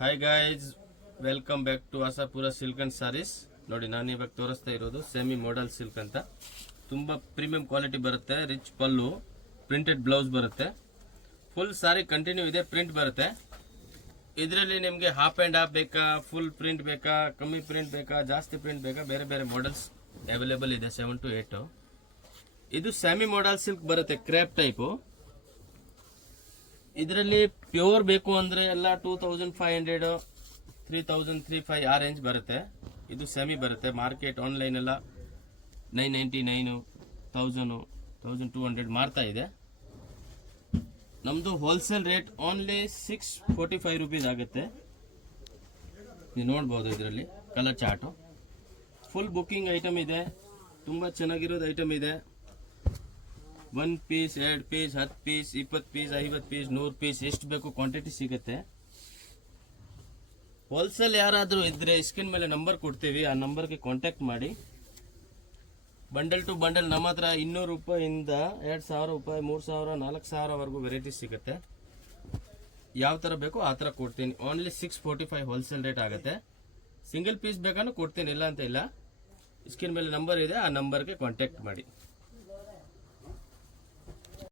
Hi guys, welcome back to Asapura silk and saris. ನೋಡಿ, ನಾನು ಇವಾಗ ತೋರಿಸ್ತಾ ಇರೋದು ಸೆಮಿ ಮೋಡಲ್ ಸಿಲ್ಕ್ ಅಂತ. ತುಂಬ ಪ್ರೀಮಿಯಂ ಕ್ವಾಲಿಟಿ ಬರುತ್ತೆ. ರಿಚ್ ಪಲ್ಲು, ಪ್ರಿಂಟೆಡ್ ಬ್ಲೌಸ್ ಬರುತ್ತೆ. ಫುಲ್ ಸಾರಿ ಕಂಟಿನ್ಯೂ ಇದೆ, ಪ್ರಿಂಟ್ ಬರುತ್ತೆ. ಇದರಲ್ಲಿ ನಿಮಗೆ ಹಾಫ್ ಆ್ಯಂಡ್ ಹಾಫ್ ಬೇಕಾ, ಫುಲ್ ಪ್ರಿಂಟ್ ಬೇಕಾ, ಕಮ್ಮಿ ಪ್ರಿಂಟ್ ಬೇಕಾ, ಜಾಸ್ತಿ ಪ್ರಿಂಟ್ ಬೇಕಾ, ಬೇರೆ ಬೇರೆ ಮಾಡೆಲ್ಸ್ ಅವೈಲೇಬಲ್ ಇದೆ. 7 to 8. ಇದು ಸೆಮಿ ಮೋಡಲ್ ಸಿಲ್ಕ್ ಬರುತ್ತೆ, ಕ್ರೇಪ್ ಟೈಪು. ಇದರಲ್ಲಿ ಪ್ಯೂರ್ ಬೇಕು ಅಂದರೆ ಎಲ್ಲ 2500, 3000, 3500 ಆ ರೇಂಜ್ ಬರುತ್ತೆ. ಇದು ಸೆಮಿ ಬರುತ್ತೆ. ಮಾರ್ಕೆಟ್ ಆನ್ಲೈನ್ ಎಲ್ಲ 999, 1000, 1200 ಮಾರ್ತಾ ಇದೆ. ನಮ್ಮದು ಹೋಲ್ಸೇಲ್ ರೇಟ್ ಓನ್ಲಿ 645 rupees ಆಗುತ್ತೆ. ನೀವು ನೋಡ್ಬೋದು, ಇದರಲ್ಲಿ colour chart. Full booking item ಇದೆ, ತುಂಬ ಚೆನ್ನಾಗಿರೋದು ಐಟಮ್ ಇದೆ. 1 piece, 2 piece, 10 piece, 20 piece, 50 piece, 100 piece, ಎಷ್ಟು ಬೇಕು ಕ್ವಾಂಟಿಟಿ ಸಿಗುತ್ತೆ. ಹೋಲ್ಸೇಲ್ ಯಾರಾದರೂ ಇದ್ರೆ ಸ್ಕ್ರೀನ್ ಮೇಲೆ ನಂಬರ್ ಕೊಡ್ತೀವಿ, ಆ ನಂಬರ್ಗೆ ಕಾಂಟ್ಯಾಕ್ಟ್ ಮಾಡಿ. ಬಂಡಲ್ ಟು ಬಂಡಲ್ ನಮ್ಮ ಹತ್ರ 200 ರೂಪಾಯಿಂದ 2000 ರೂಪಾಯಿ, 3000, 4000ವರೆಗೂ ವೆರೈಟಿ ಸಿಗುತ್ತೆ. ಯಾವ ಥರ ಬೇಕೋ ಆ ಥರ ಕೊಡ್ತೀನಿ. ಓನ್ಲಿ 645 ಹೋಲ್ಸೇಲ್ ರೇಟ್ ಆಗುತ್ತೆ. ಸಿಂಗಲ್ ಪೀಸ್ ಬೇಕಾದ್ರೂ ಕೊಡ್ತೀನಿ, ಇಲ್ಲ ಅಂತ ಇಲ್ಲ. ಸ್ಕ್ರೀನ್ ಮೇಲೆ ನಂಬರ್ ಇದೆ, ಆ ನಂಬರ್ಗೆ ಕಾಂಟ್ಯಾಕ್ಟ್ ಮಾಡಿ.